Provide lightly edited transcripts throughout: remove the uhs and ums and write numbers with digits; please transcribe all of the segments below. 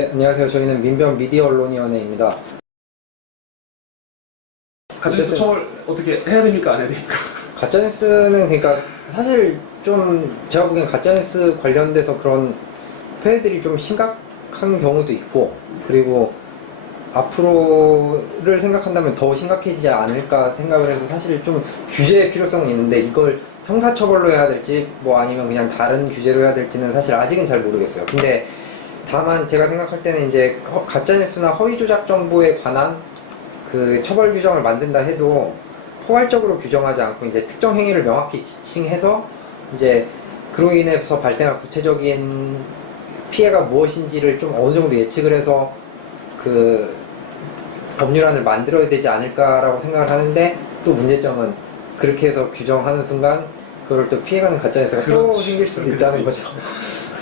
네, 안녕하세요. 저희는 민변 미디어 언론위원회입니다. 가짜뉴스 처벌 어떻게 해야 됩니까? 안 해야 됩니까? 가짜뉴스는 그러니까 사실 좀 제가 보기엔 가짜뉴스 관련돼서 그런 폐해들이 좀 심각한 경우도 있고, 그리고 앞으로를 생각한다면 더 심각해지지 않을까 생각을 해서 사실 좀 규제의 필요성은 있는데, 이걸 형사처벌로 해야 될지 뭐 아니면 그냥 다른 규제로 해야 될지는 사실 아직은 잘 모르겠어요. 근데 다만 제가 생각할 때는 이제 가짜뉴스나 허위조작 정보에 관한 그 처벌 규정을 만든다 해도 포괄적으로 규정하지 않고 이제 특정 행위를 명확히 지칭해서 이제 그로 인해서 발생할 구체적인 피해가 무엇인지를 좀 어느 정도 예측을 해서 그 법률안을 만들어야 되지 않을까라고 생각을 하는데, 또 문제점은 그렇게 해서 규정하는 순간 그걸 또 피해가는 가짜뉴스가 또 생길 수도 있다는 거죠.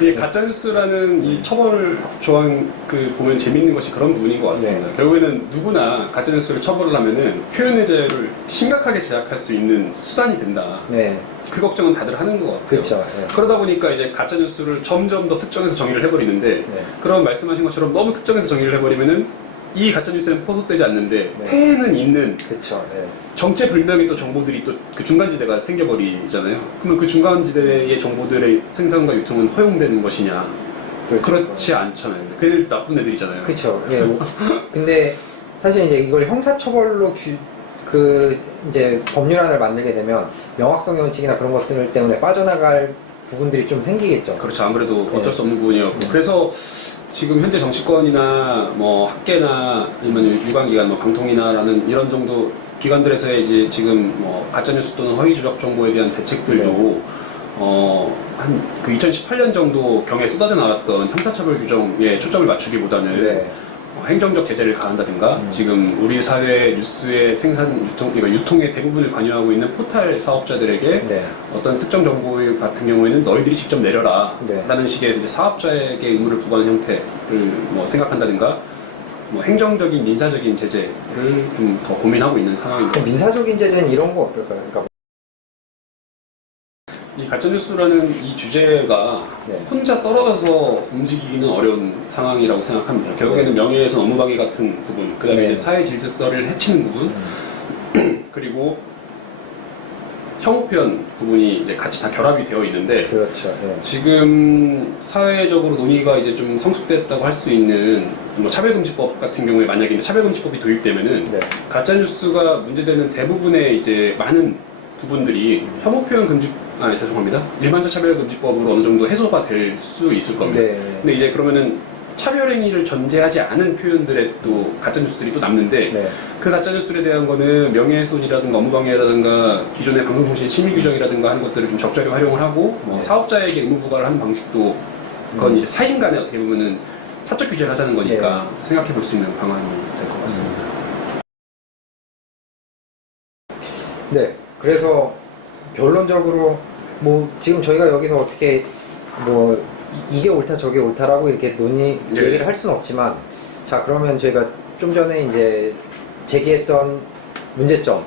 이 가짜뉴스라는 이 처벌 조항 보면 재밌는 것이 그런 부분인 것 같습니다. 네. 결국에는 누구나 가짜뉴스를 처벌을 하면은 표현의 자유를 심각하게 제약할 수 있는 수단이 된다. 네, 그 걱정은 다들 하는 것 같아요. 그렇죠. 네. 그러다 보니까 이제 가짜뉴스를 점점 더 특정해서 정의를 해버리는데, 네. 그런 말씀하신 것처럼 너무 특정해서 정의를 해버리면은 이 가짜뉴스는 포섭되지 않는데 네. 폐해는 있는 그렇죠. 네. 정체불명의 또 정보들이 또 그 중간지대가 생겨버리잖아요. 그러면 그 중간지대의 정보들의 생산과 유통은 허용되는 것이냐? 그렇죠. 그렇지 않잖아요. 걔들 나쁜 애들이잖아요. 그렇죠. 예. 근데 사실 이제 이걸 형사처벌로 이제 법률안을 만들게 되면 명확성의 원칙이나 그런 것들 때문에 빠져나갈 부분들이 좀 생기겠죠. 그렇죠. 아무래도 네. 어쩔 수 없는 부분이었고. 네. 그래서 지금 현재 정치권이나 뭐 학계나 아니면 유관기관, 뭐 방통이나라는 이런 정도 기관들에서의 이제 지금 뭐 가짜뉴스 또는 허위조작 정보에 대한 대책들도 네. 한 그 2018년 정도 경에 쏟아져 나왔던 형사처벌 규정에 초점을 맞추기보다는 네. 행정적 제재를 가한다든가 지금 우리 사회 뉴스의 생산 그러니까 유통의 대부분을 관여하고 있는 포털 사업자들에게 네. 어떤 특정 정보 같은 경우에는 너희들이 직접 내려라 네. 라는 식의 이제 사업자에게 의무를 부과하는 형태를 뭐 생각한다든가, 뭐 행정적인 민사적인 제재를 좀 더 고민하고 있는 상황인 것 같습니다. 민사적인 제재는 이런 거 어떨까요? 그러니까 이 가짜뉴스라는 이 주제가 네. 혼자 떨어져서 움직이기는 어려운 상황이라고 생각합니다. 결국에는 명예훼손, 업무방해 같은 부분, 그 다음에 네. 이제 사회 질서를 해치는 부분, 그리고 혐오표현 부분이 이제 같이 다 결합이 되어 있는데, 그렇죠. 네. 지금 사회적으로 논의가 이제 좀 성숙됐다고 할 수 있는 뭐 차별금지법 같은 경우에 만약에 이제 차별금지법이 도입되면은 네. 가짜뉴스가 문제되는 대부분의 이제 많은 부분들이 혐오표현 금지, 죄송합니다. 일반적 차별금지법으로 어느 정도 해소가 될 수 있을 겁니다. 네. 근데 이제 그러면은 차별행위를 전제하지 않은 표현들의 또 가짜뉴스들이 또 남는데, 네. 그 가짜뉴스에 대한 거는 명예훼손이라든가 업무방해라든가 기존의 방송통신 심의규정이라든가 하는 것들을 좀 적절히 활용을 하고, 네. 사업자에게 의무부과를 하는 방식도 그건 이제 사인 간에 어떻게 보면은 사적 규제를 하자는 거니까 생각해 볼 수 있는 방안이 될 것 같습니다. 네. 그래서 결론적으로 뭐 지금 저희가 여기서 어떻게 뭐 이게 옳다 저게 옳다라고 이렇게 얘기를 할 수는 없지만, 자 그러면 저희가 좀 전에 이제 제기했던 문제점,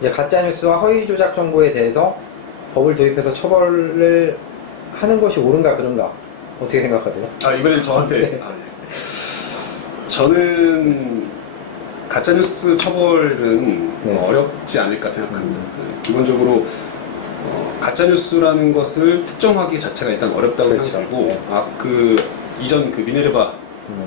이제 가짜뉴스와 허위조작 정보에 대해서 법을 도입해서 처벌을 하는 것이 옳은가 그른가 어떻게 생각하세요? 이번엔 저한테. 네. 네. 저는 가짜뉴스 처벌은 네. 어렵지 않을까 생각합니다. 기본적으로 가짜뉴스라는 것을 특정하기 자체가 일단 어렵다고 그렇죠. 생각하고, 네. 그 이전 그 미네르바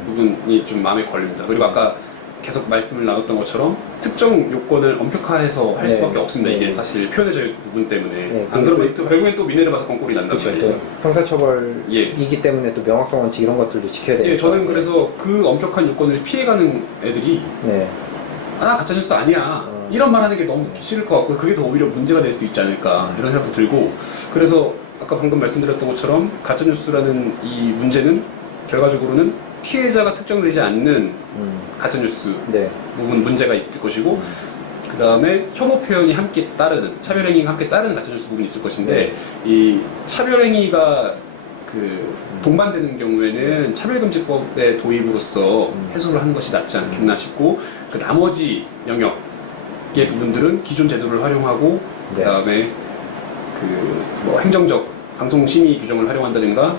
부분이 좀 마음에 걸립니다. 그리고 아까 계속 말씀을 나눴던 것처럼 특정 요건을 엄격화해서 할 네. 수밖에 없습니다. 네. 이게 사실 표현의 자유 부분 때문에. 네. 안 그러면 또 결국엔 또 미네르바 사건 꼴이 난단 그렇죠. 말이에요. 또 형사처벌이기 때문에 또 명확성 원칙 이런 것들도 지켜야 되니까. 예, 저는 그래서 그 엄격한 요건을 피해가는 애들이 네. 가짜뉴스 아니야 이런 말 하는 게 너무 싫을 것 같고, 그게 더 오히려 문제가 될 수 있지 않을까 이런 생각도 들고, 그래서 아까 방금 말씀드렸던 것처럼 가짜뉴스라는 이 문제는 결과적으로는 피해자가 특정되지 않는 가짜뉴스 네. 부분 문제가 있을 것이고, 그 다음에 혐오 표현이 함께 따르는, 차별행위가 함께 따르는 가짜뉴스 부분이 있을 것인데, 이 차별행위가 동반되는 경우에는 차별금지법의 도입으로써 해소를 하는 것이 낫지 않겠나 싶고, 그 나머지 영역의 부분들은 기존 제도를 활용하고, 네. 그 다음에 뭐 행정적 방송 심의 규정을 활용한다든가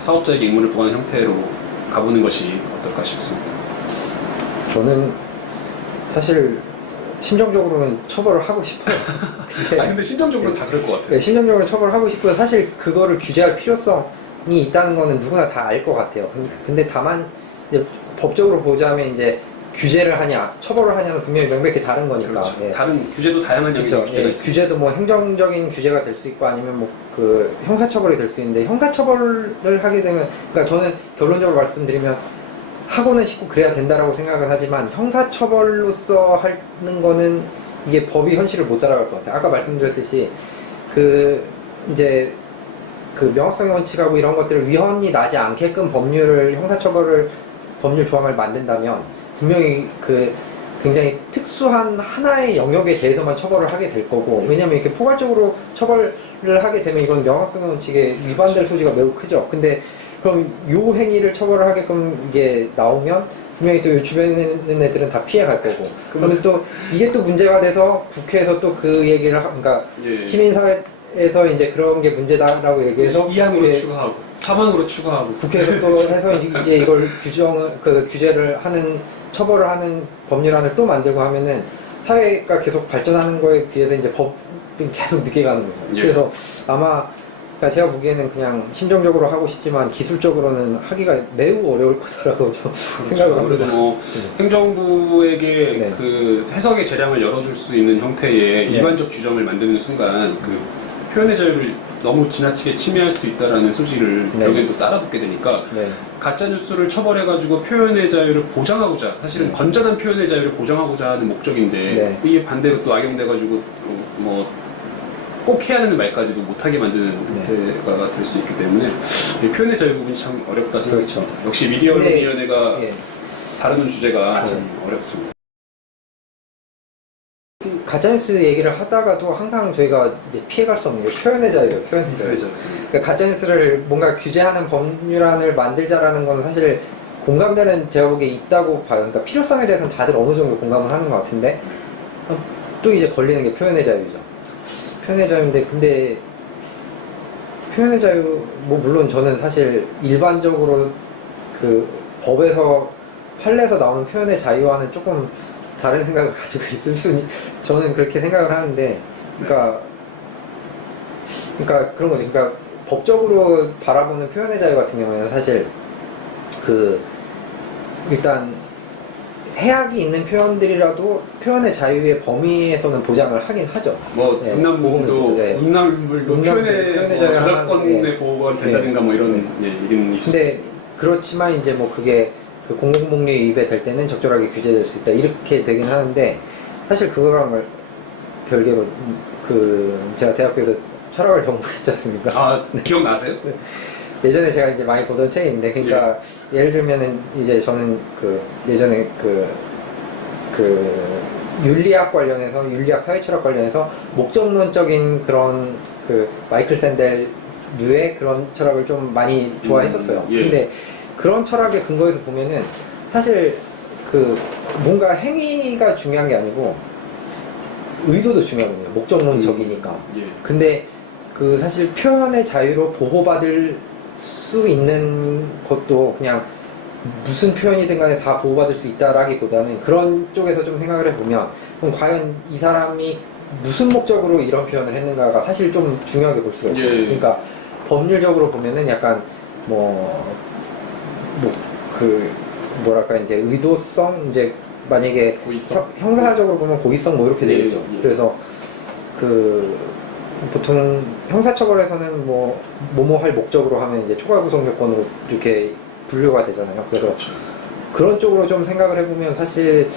사업자에게 의무를 부과하는 형태로 가보는 것이 어떨까 싶습니다. 저는 사실 심정적으로는 처벌을 하고 싶어요. 근데 심정적으로 다 그럴 것 같아요. 네, 심정적으로 처벌을 하고 싶고요. 사실 그거를 규제할 필요성이 있다는 거는 누구나 다 알 것 같아요. 근데 다만 이제 법적으로 보자면 이제 규제를 하냐, 처벌을 하냐는 분명히 명백히 다른 거니까. 그렇죠. 예. 다른 규제도 다양한 그렇죠. 양의 규제가 예, 있습니다. 규제도 뭐 행정적인 규제가 될 수 있고 아니면 뭐 그 형사처벌이 될 수 있는데 형사처벌을 하게 되면, 그러니까 저는 결론적으로 말씀드리면 하고는 싶고 그래야 된다라고 생각을 하지만 형사처벌로서 하는 거는 이게 법이 현실을 못 따라갈 것 같아요. 아까 말씀드렸듯이 그 이제 그 명확성의 원칙하고 이런 것들을 위헌이 나지 않게끔 법률 조항을 만든다면 분명히 그 굉장히 특수한 하나의 영역에 대해서만 처벌을 하게 될 거고, 왜냐면 이렇게 포괄적으로 처벌을 하게 되면 이건 명확성의 원칙에 위반될 소지가 매우 크죠. 근데 그럼 요 행위를 처벌을 하게끔 이게 나오면 분명히 또 요 주변에 있는 애들은 다 피해갈 거고, 그러면 또 이게 또 문제가 돼서 국회에서 또 그 얘기를 그러니까 예. 시민사회에서 이제 그런 게 문제다라고 얘기해서 2항으로 추가하고 3항으로 추가하고 국회에서 또 해서 이제 이걸 규제를 하는, 처벌을 하는 법률안을 또 만들고 하면은 사회가 계속 발전하는 거에 비해서 이제 법이 계속 늦게 가는 거죠. 예. 그래서 아마 그러니까 제가 보기에는 그냥 심정적으로 하고 싶지만 기술적으로는 하기가 매우 어려울 거다라고 좀 생각을 아무래도 합니다. 뭐 행정부에게 네. 그 해석의 재량을 열어줄 수 있는 형태의 네. 일반적 규정을 만드는 순간 그 표현의 자유를 너무 지나치게 침해할 수 있다라는 소지를 네. 결국엔 또 따라붙게 되니까 네. 가짜뉴스를 처벌해가지고 표현의 자유를 보장하고자, 사실은 네. 건전한 표현의 자유를 보장하고자 하는 목적인데 네. 이게 반대로 또 악용돼가지고 뭐 꼭 해야 되는 말까지도 못하게 만드는 형태가 될 수 있기 때문에 이 표현의 자유 부분이 참 어렵다 생각합니다. 그렇죠. 역시 미디어 언론위원회가 예. 다루는 주제가 참 어렵습니다. 가짜뉴스 얘기를 하다가도 항상 저희가 이제 피해갈 수 없는 게 표현의 자유예요. 표현의 자유. 그러니까 가짜뉴스를 뭔가 규제하는 법률안을 만들자라는 건 사실 공감되는 제가 보기에 있다고 봐요. 그러니까 필요성에 대해서는 다들 어느 정도 공감을 하는 것 같은데 또 이제 걸리는 게 표현의 자유죠. 표현의 자유인데, 근데 표현의 자유, 뭐 물론 저는 사실 일반적으로 그 법에서 판례에서 나오는 표현의 자유와는 조금 다른 생각을 가지고 있을 수, 저는 그렇게 생각을 하는데, 그러니까 그런 거죠. 그러니까 법적으로 바라보는 표현의 자유 같은 경우에는 사실 그 일단 해악이 있는 표현들이라도 표현의 자유의 범위에서는 보장을 하긴 하죠. 뭐 네, 음란물도 네. 음란물도 표현의 표현의 자유 저작권의 하나, 보호가 된다든가 뭐 이런 얘기는 있을 수 근데 있어요. 그렇지만 이제 뭐 그게 그 공공복리에 위배될 때는 적절하게 규제될 수 있다 이렇게 되긴 하는데, 사실 그거랑 별개로 그 제가 대학교에서 철학을 전공했지 않습니까? 아 기억나세요? 예전에 제가 이제 많이 보던 책이 있는데, 그러니까 예를 들면은 이제 저는 그 예전에 그 윤리학 관련해서, 윤리학 사회철학 관련해서 목적론적인 그런 그 마이클 샌델류의 그런 철학을 좀 많이 좋아했었어요. 예. 근데 그런 철학의 근거에서 보면은 사실 그 뭔가 행위가 중요한 게 아니고 의도도 중요하거든요. 목적론적이니까. 예. 근데 그 사실 표현의 자유로 보호받을 수 있는 것도 그냥 무슨 표현이든 간에 다 보호받을 수 있다라기보다는 그런 쪽에서 좀 생각을 해보면, 그럼 과연 이 사람이 무슨 목적으로 이런 표현을 했는가가 사실 좀 중요하게 볼 수가 있어요. 예. 그러니까 법률적으로 보면은 약간 뭐랄까 이제 의도성, 이제 만약에 고의성? 형사적으로 보면 고의성 뭐 이렇게 예, 되겠죠. 예. 그래서 그 보통 형사처벌에서는 뭐뭐 할 목적으로 하면 이제 초과 구성 요건으로 이렇게 분류가 되잖아요. 그래서 그렇죠. 그런 쪽으로 좀 생각을 해보면 사실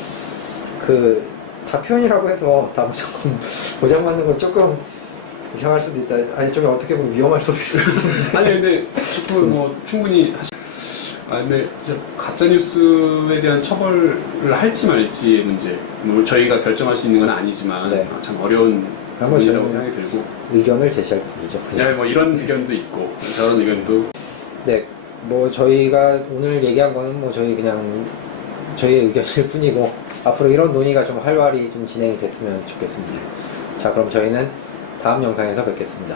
그 다 표현이라고 해서 다 무조건 보장받는 건 조금 이상할 수도 있다. 아니 좀 어떻게 보면 위험할 수도 있다. 아니 근데 뭐 충분히 근데 진짜 가짜 뉴스에 대한 처벌을 할지 말지의 문제, 뭐 저희가 결정할 수 있는 건 아니지만 네. 참 어려운 한번 문제라고 저는 생각이 들고, 의견을 제시할 뿐이죠. 네, 뭐 이런 의견도 있고 저런 의견도. 네, 뭐 저희가 오늘 얘기한 거는 뭐 저희 그냥 저희의 의견일 뿐이고, 앞으로 이런 논의가 좀 활발히 좀 진행이 됐으면 좋겠습니다. 자, 그럼 저희는 다음 영상에서 뵙겠습니다.